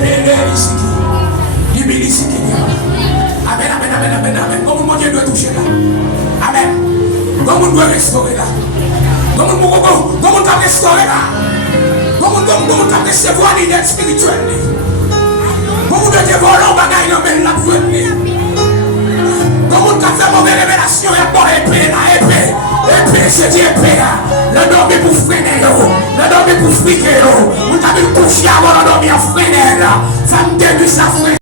Amen, amen, amen, amen, amen. Comment mon Dieu doit toucher là? Amen. Comment on doit restaurer là? Comment on doit restaurer là? Comment on doit recevoir l'idée spirituelle? Comment on doit dévoiler un bagage dans la vie? Comment on doit faire mauvaise révélation et pour épée là, épée. Épée, c'est dit épée là. Le dormir pour freiner, le dormir pour friquer, on t'a vu coucher avant le dormir freiner là. Femme début ça freine.